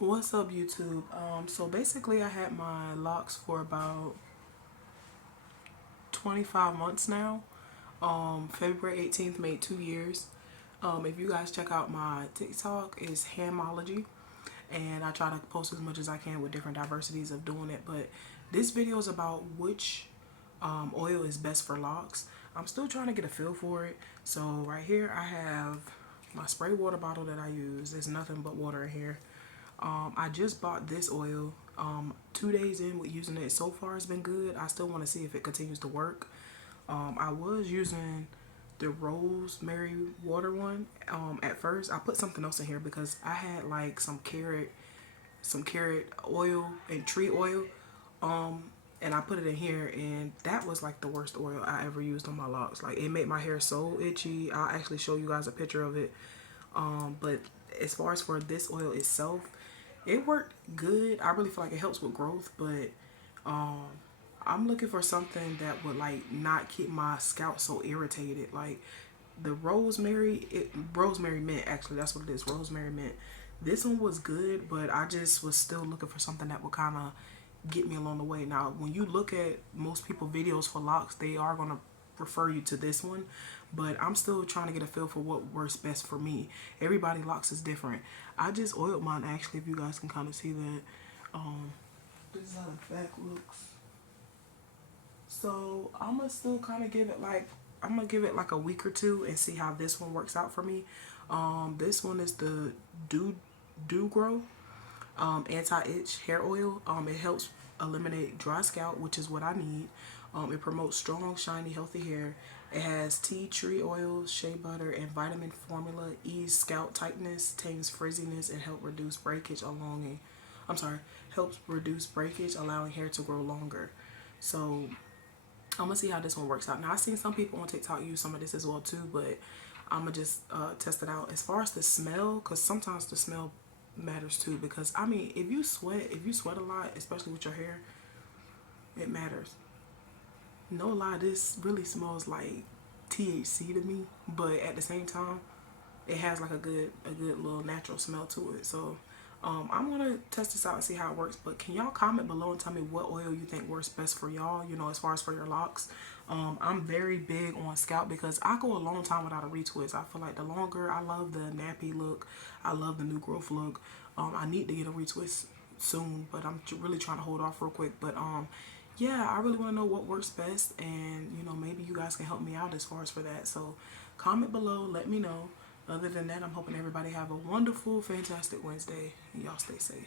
What's up, YouTube? So basically, I had my locks for about 25 months now. February 18th made 2 years. If you guys check out my TikTok, it's Hamology, and I try to post as much as I can with different diversities of doing it. But this video is about which oil is best for locks. I'm still trying to get a feel for it. So right here, I have my spray water bottle that I use. There's nothing but water in here. I just bought this oil 2 days in with using it. So far it's been good. I still want to see if it continues to work. I was using the rosemary water one at first. I put something else in here because I had like some carrot oil and tree oil, and I put it in here, and that was like the worst oil I ever used on my locks. Like, it made my hair so itchy. I'll actually show you guys a picture of it. But as far as for this oil itself, it worked good. I really feel like it helps with growth, but I'm looking for something that would like not keep my scalp so irritated. Like the rosemary mint, actually that's what it is, rosemary mint. This one was good, but I just was still looking for something that would kind of get me along the way. Now, when you look at most people videos for locks, they are going to refer you to this one, but I'm still trying to get a feel for what works best for me. Everybody locks is different. I just oiled mine, actually, if you guys can kind of see that. This is how the back looks. So I'm gonna still kind of give it like a week or two and see how this one works out for me. This one is the do grow anti-itch hair oil. It helps eliminate dry scalp, which is what I need. It promotes strong, shiny, healthy hair. It has tea tree oil, shea butter, and vitamin formula. Ease scalp tightness, tames frizziness, and helps reduce breakage, allowing hair to grow longer. So I'm gonna see how this one works out. Now, I've seen some people on TikTok use some of this as well too, but I'm gonna just test it out. As far as the smell, because sometimes the smell matters too. Because I mean, if you sweat a lot, especially with your hair, it matters. No lie, this really smells like THC to me, but at the same time, it has like a good little natural smell to it. So I'm gonna test this out and see how it works. But can y'all comment below and tell me what oil you think works best for y'all, as far as for your locks. I'm very big on scalp because I go a long time without a retwist. I feel like the longer, I love the nappy look, I love the new growth look. I need to get a retwist soon, but I'm really trying to hold off real quick. But yeah, I really want to know what works best, and maybe you guys can help me out as far as for that. So comment below, let me know. Other than that, I'm hoping everybody have a wonderful, fantastic Wednesday, and y'all stay safe.